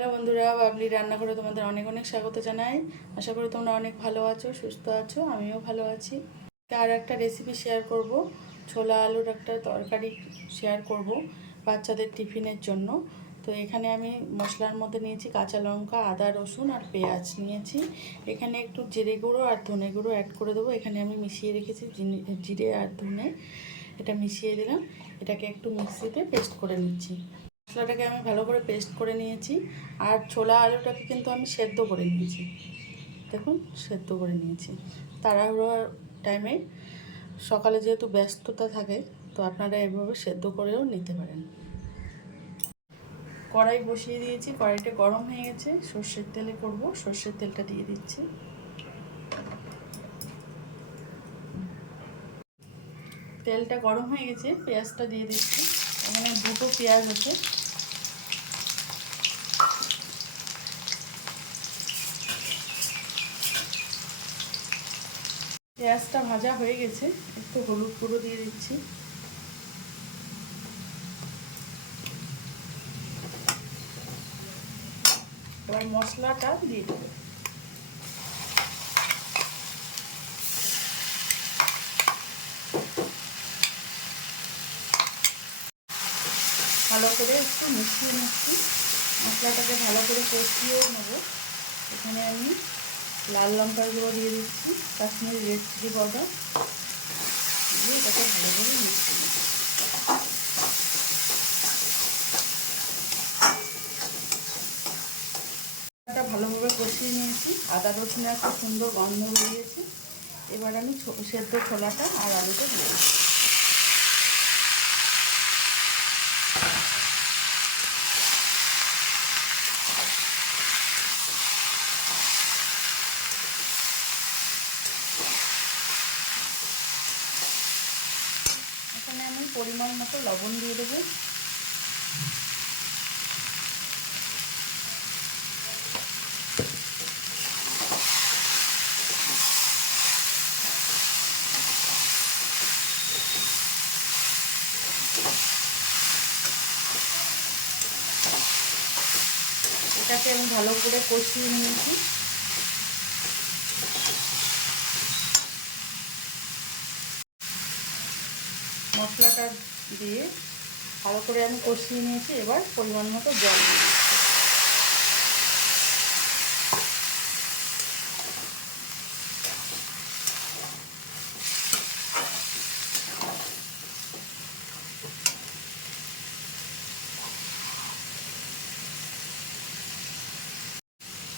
Hello বন্ধুরা, বাবলি রান্নাঘরে তোমাদের অনেক অনেক স্বাগত জানাই। আশা করি তোমরা অনেক ভালো আছো, সুস্থ আছো, আমিও ভালো আছি। আর একটা রেসিপি শেয়ার করব, ছোলা আলুর একটা তরকারি শেয়ার করব বাচ্চাদের টিফিনের জন্য। তো এখানে আমি মশলার মধ্যে নিয়েছি কাঁচা লঙ্কা, আদা, রসুন আর পেঁয়াজ নিয়েছি। এখানে একটু জিরে গুঁড়ো আর ধনে গুঁড়ো অ্যাড করে দেবো। এখানে আমি মিশিয়ে রেখেছি জিরে আর ধনে, এটা মিশিয়ে দিলাম। এটাকে একটু মিক্সিতে পেস্ট করে নিচ্ছি। মশলাটাকে আমি ভালো করে পেস্ট করে নিয়েছি। আর ছোলা আলুটাকে কিন্তু আমি সেদ্ধ করে নিয়েছি, দেখুন সেদ্ধ করে নিয়েছি তাড়াহুড়োর টাইমে। সকালে যেহেতু ব্যস্ততা থাকে, তো আপনারা এভাবে সেদ্ধ করেও নিতে পারেন। কড়াই বসিয়ে দিয়েছি, কড়াইটা গরম হয়ে গেছে। সর্ষের তেলে করব, সর্ষের তেলটা দিয়ে দিচ্ছি। তেলটা গরম হয়ে গেছে, পেঁয়াজটা দিয়ে দিচ্ছি। এখানে দুটো পেঁয়াজ আছে। পেঁয়াজটা ভাজা হয়ে গেছে, একটু হলুদ গুঁড়ো দিয়ে দিচ্ছি। এবার মশলাটা দিয়ে দেবো। ভালো করে একটু মিশিয়ে নিচ্ছি, মশলাটাকে ভালো করে কষিয়ে নেব। এখানে আমি লাল লঙ্কার গুঁড়ো দিয়ে দিচ্ছি, কাশ্মীরি রেড চিলি পাউডার দিয়ে এটাকে ভালো করে মিশিয়ে নিচ্ছি। এটা ভালোভাবে কষিয়ে নিয়েছি, আদা রসুনের একটা সুন্দর গন্ধ বেরিয়েছে। এবার আমি সেদ্ধ ছোলাটা আর আলুটা দিয়ে দিচ্ছি। এখানে আমি পরিমাণ মতো লবণ দিয়ে দেবো। এটাকে আমি ভালো করে কষিয়ে নিয়েছি। মশলাটা দিয়ে ভালো করে আমি কষিয়ে নিয়েছি। এবার পরিমাণ মতো জল দিয়ে দিচ্ছি।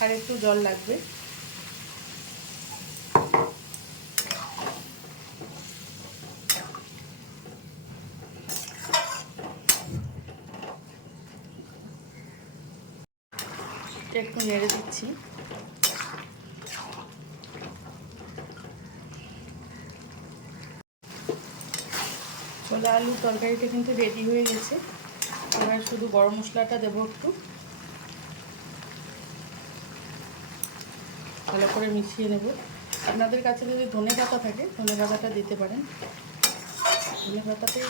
আর একটু জল লাগবে। একটু নেড়ে দিচ্ছি। ছোলা আলুর তরকারিটা কিন্তু রেডি হয়ে গেছে। এবার শুধু গরম মশলাটা দেবো, একটু ভালো করে মিশিয়ে নেব। আপনাদের কাছে যদি ধনে পাতা থাকে, ধনে পাতাটা দিতে পারেন। ধনে পাতাতে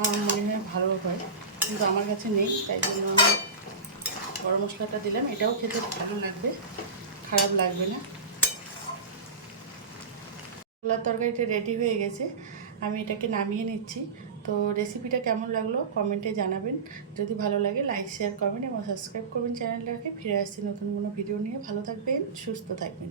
আমার মনে হয় ভালো হয়, কিন্তু আমার কাছে নেই, তাই জন্য আমি গরম মশলাটা দিলাম। এটাও খেতে ভালো লাগবে, খারাপ লাগবে না। ছোলার তরকারিটা রেডি হয়ে গেছে, আমি এটাকে নামিয়ে নিচ্ছি। তো রেসিপিটা কেমন লাগলো কমেন্টে জানাবেন। যদি ভালো লাগে লাইক, শেয়ার, কমেন্ট এবং সাবস্ক্রাইব করবেন চ্যানেলটাকে। ফিরে আসছি নতুন কোনো ভিডিও নিয়ে। ভালো থাকবেন, সুস্থ থাকবেন।